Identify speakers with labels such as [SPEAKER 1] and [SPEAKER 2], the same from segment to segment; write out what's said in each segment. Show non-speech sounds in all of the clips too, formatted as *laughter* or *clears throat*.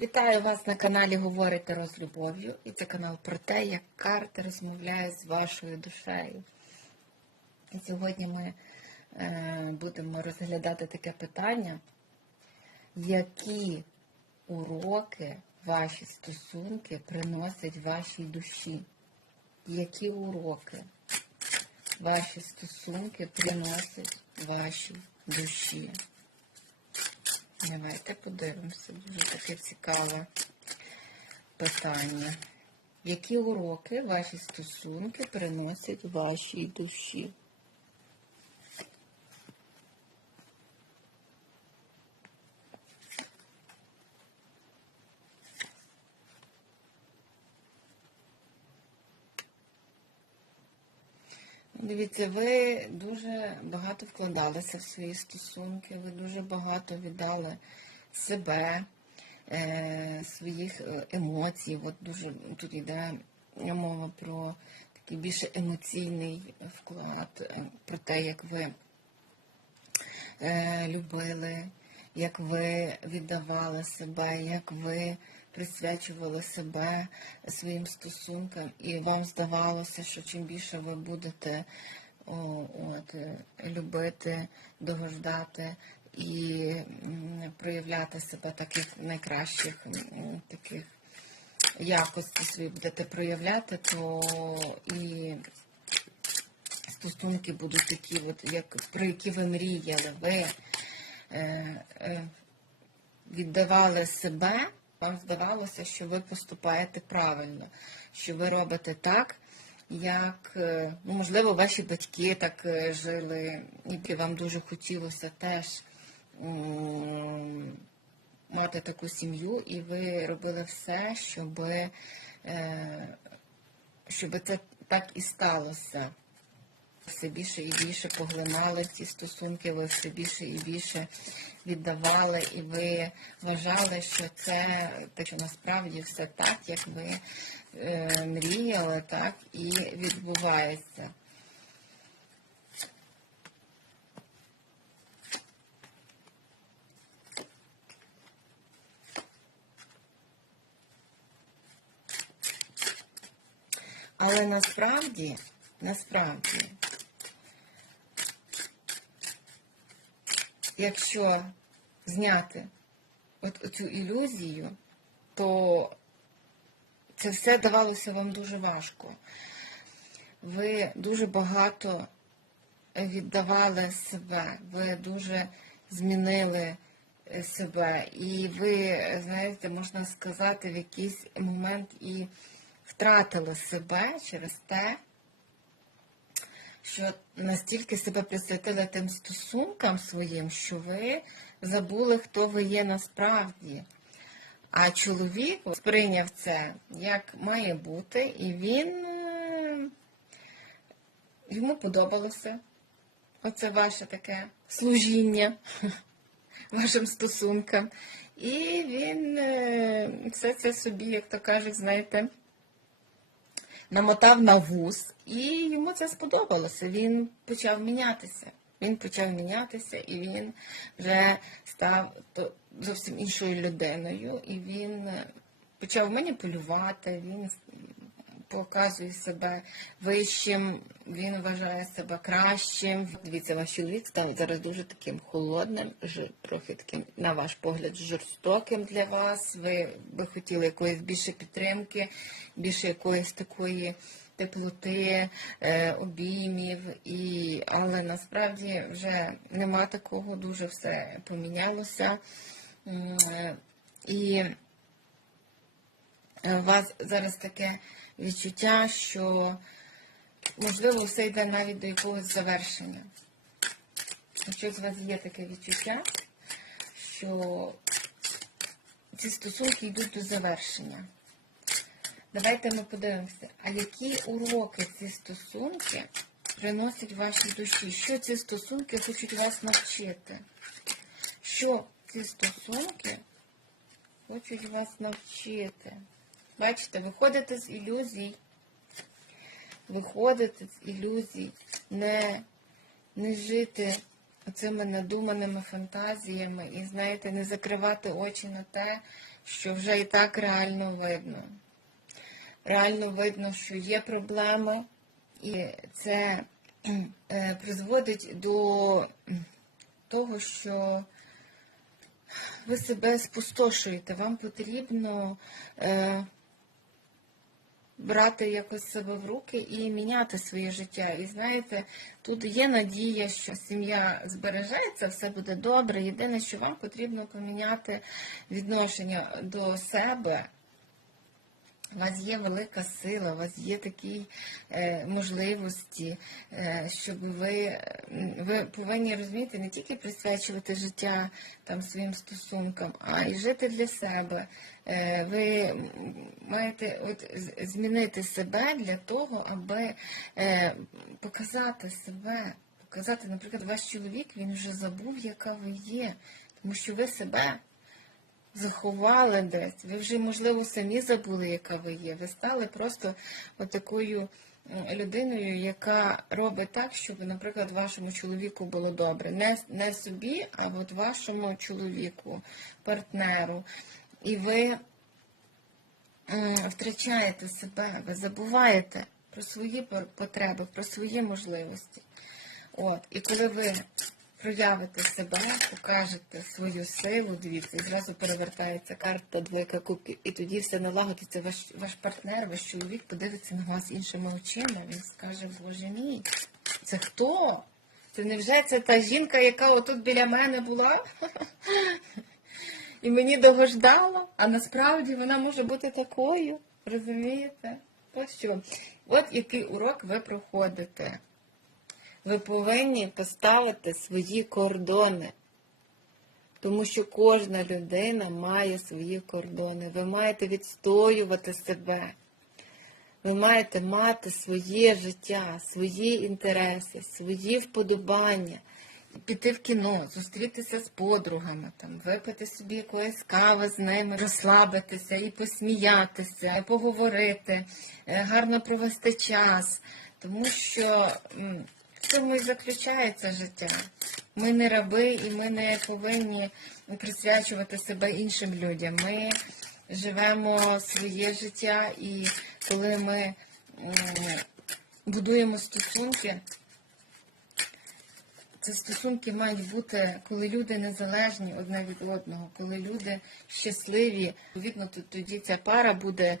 [SPEAKER 1] Вітаю вас на каналі Говорите з любов'ю. І це канал про те, як карти розмовляють з вашою душею. І сьогодні ми е, будемо розглядати таке питання, які уроки ваші стосунки приносять вашій душі? Які уроки ваші стосунки приносять вашій душі? Давайте подивимося. Дуже таке цікаве питання. Які уроки ваші стосунки приносять вашій душі? Дивіться, ви дуже багато вкладалися в свої стосунки, ви дуже багато віддали себе, е, своїх е, емоцій. От дуже тут йде мова про такий більше емоційний вклад, е, про те, як ви е, любили, як ви віддавали себе, як ви присвячували себе своїм стосункам, і вам здавалося, що чим більше ви будете от, любити, догождати і проявляти себе таких найкращих таких якостей свої будете проявляти, то і стосунки будуть такі, от, як, про які ви мріяли. Ви е, е, віддавали себе, вам здавалося, що ви поступаєте правильно, що ви робите так, як, е, ну, можливо, ваші батьки так е, жили, і вам дуже хотілося теж мати таку сім'ю, і ви робили все, щоб, е, щоб це так і сталося все більше і більше поглинали ці стосунки, ви все більше і більше віддавали, і ви вважали, що це те, що насправді все так, як ви е, мріяли, так і відбувається. Але насправді, насправді, якщо зняти от цю ілюзію, то це все давалося вам дуже важко. Ви дуже багато віддавали себе, ви дуже змінили е, себе, і ви, знаєте, можна сказати, в якийсь момент і втратили себе через те, що настільки себе присвятили тим стосункам своїм, що ви забули, хто ви є насправді. А чоловік сприйняв це як має бути, і він е, йому подобалося. Оце ваше таке служіння *laughs* вашим стосункам. І він е, все це собі, як то кажуть, знаєте, намотав на вуз, і йому це сподобалося. Він почав мінятися. Він почав мінятися, і він вже став зовсім іншою людиною, і він е, почав маніпулювати, він показує себе вищим, він вважає себе кращим. Дивіться, ваш чоловік став зараз дуже таким холодним, трохи таким, на ваш погляд, жорстоким для вас. Ви би хотіли якоїсь більше підтримки, більше якоїсь такої теплоти, е, обіймів, і, але насправді вже нема такого, дуже все помінялося. Е, І Е, у вас зараз таке відчуття, що можливо все йде навіть до якогось завершення. Якщо з вас є таке відчуття, що ці стосунки йдуть до завершення. Давайте ми подивимося, а які уроки ці стосунки приносять вашій душі? Що ці стосунки хочуть вас навчити? Що ці стосунки хочуть вас навчити? Бачите, виходите з ілюзій, виходите з ілюзій, не, не жити оцими надуманими фантазіями і, знаєте, не закривати очі на те, що вже і так реально видно. Реально видно, що є проблеми, і це *clears throat* е, призводить до того, що ви себе спустошуєте. Вам потрібно е, брати якось себе в руки і міняти своє життя. І знаєте, тут є надія, що сім'я збережеться, все буде добре. Єдине, що вам потрібно поміняти відношення до себе. У вас є велика сила, у вас є такі е, можливості, е, щоб ви, ви повинні розуміти не тільки присвячувати життя там своїм стосункам, а й жити для себе. Е, ви маєте от змінити себе для того, аби е, показати себе, показати, наприклад, ваш чоловік він вже забув, яка ви є, тому що ви себе заховали десь. Ви вже, можливо, самі забули, яка ви є. Ви стали просто отакою людиною, яка робить так, щоб, наприклад, вашому чоловіку було добре. Не, не собі, а от вашому чоловіку, партнеру. І ви втрачаєте себе, ви забуваєте про свої потреби, про свої можливості. От, і коли ви проявите себе, покажете свою силу, дивіться, зразу перевертається карта двойка кубків, і тоді все налагодиться. Ваш, ваш партнер, ваш чоловік подивиться на вас іншими очима. Він скаже, Боже мій, це хто? Це невже це та жінка, яка отут біля мене була? *laughs* І мені догождала, а насправді вона може бути такою. Розумієте? От що. От який урок ви проходите. Ви повинні поставити свої кордони. Тому що кожна людина має свої кордони. Ви маєте відстоювати себе. Ви маєте мати своє життя, свої інтереси, свої вподобання. Піти в кіно, зустрітися з подругами, там, випити собі якоїсь кави з ними, розслабитися і посміятися, поговорити, е, гарно провести час. Тому що в цьому і заключається життя. Ми не раби і ми не повинні присвячувати себе іншим людям. Ми живемо своє життя, і коли ми будуємо стосунки, це стосунки мають бути, коли люди незалежні одне від одного, коли люди щасливі. Відповідно, тоді ця пара буде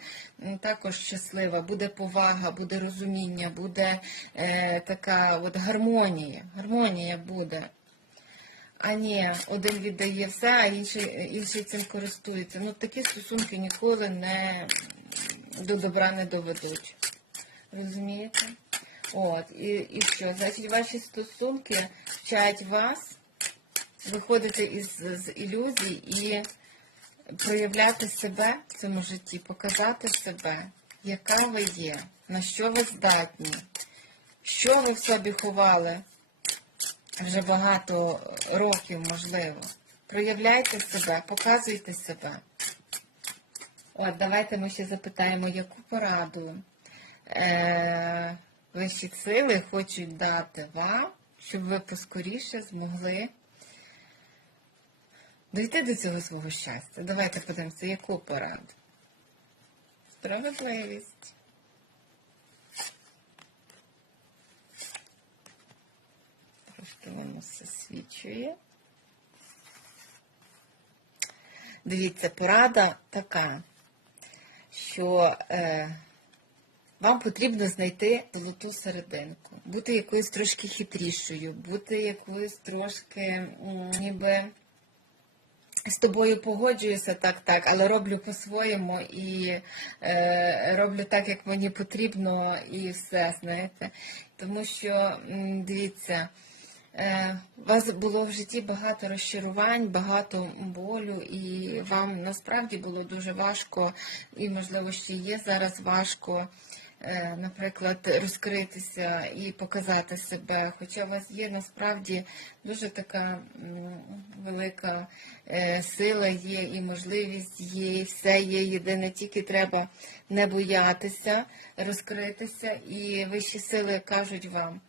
[SPEAKER 1] також щаслива, буде повага, буде розуміння, буде е, така от гармонія. Гармонія буде. А ні, один віддає все, а інший, інший цим користується. Ну такі стосунки ніколи не до добра не доведуть. Розумієте? От, і, і що? Значить, ваші стосунки вчать вас виходити із з ілюзій і проявляти себе в цьому житті, показати себе, яка ви є, на що ви здатні, що ви в собі ховали вже багато років, можливо. Проявляйте себе, показуйте себе. От, давайте ми ще запитаємо, яку пораду е, вищі сили хочуть дати вам, щоб ви поскоріше змогли дойти до цього свого щастя. Давайте подивимося, яку пораду. Справедливість. Трошки воно все свічує. Дивіться, порада така, що е, вам потрібно знайти золоту серединку, бути якоюсь трошки хитрішою, бути якоюсь трошки ніби з тобою погоджуюся так, так, але роблю по-своєму і е, роблю так, як мені потрібно, і все, знаєте. Тому що, дивіться, е, у вас було в житті багато розчарувань, багато болю, і вам насправді було дуже важко, і, можливо, ще є зараз важко. Е, Наприклад, розкритися і показати себе, хоча у вас є насправді дуже така велика е, сила є і можливість є, і все є. Єдине, тільки треба не боятися, розкритися, і вищі сили кажуть вам,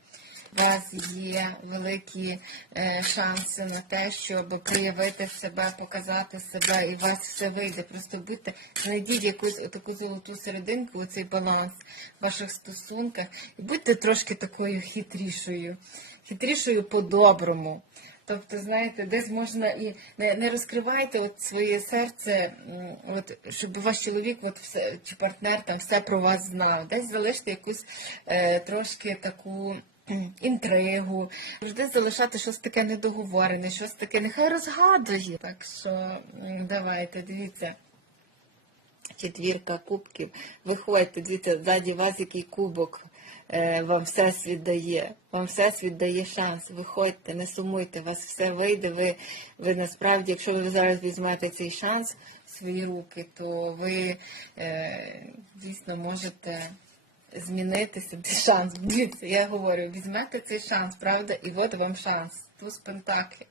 [SPEAKER 1] у вас є великі е, шанси на те, щоб проявити себе, показати себе, і у вас все вийде. Просто будьте, знайдіть якусь таку золоту серединку, оцей баланс в ваших стосунках, і будьте трошки такою хитрішою, хитрішою по-доброму. Тобто, знаєте, десь можна і не, не розкривайте от своє серце, от, щоб ваш чоловік от все, чи партнер там все про вас знав. Десь залиште якусь е, трошки таку інтригу, завжди залишати щось таке недоговорене, щось таке, нехай розгадує. Так що давайте, дивіться. Четвірка кубків. Виходьте, дивіться, ззаді вас який кубок е, вам всесвіт дає. Вам всесвіт дає шанс. Виходьте, не сумуйте, вас все вийде. Ви, ви насправді, якщо ви зараз візьмете цей шанс в свої руки, то ви е, дійсно можете змінитися. Шанс. Дивіться, я говорю, візьмете цей шанс, правда? І от вам шанс. Туз Пентаклі.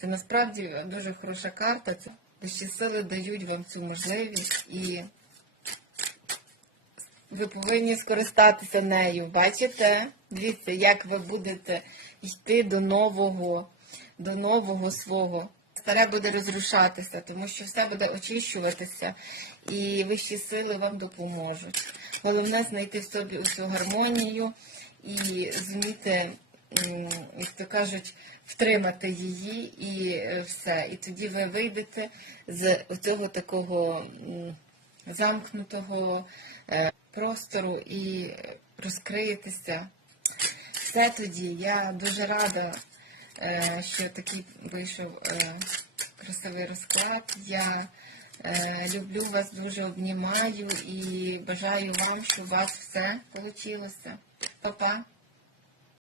[SPEAKER 1] Це насправді дуже хороша карта. Це вищі сили дають вам цю можливість і ви повинні скористатися нею. Бачите? Дивіться, як ви будете йти до нового, до нового свого. Старе буде розрушатися, тому що все буде очищуватися, і вищі сили вам допоможуть. Головне знайти в собі усю гармонію і зуміти, як то кажуть, втримати її і е, все. І тоді ви вийдете з цього такого замкнутого е, простору і розкриєтеся. Все тоді. Я дуже рада, що такий вийшов е, красивий розклад. Я е, люблю вас, дуже обнімаю і бажаю вам, щоб у вас все вийшло. Па-па!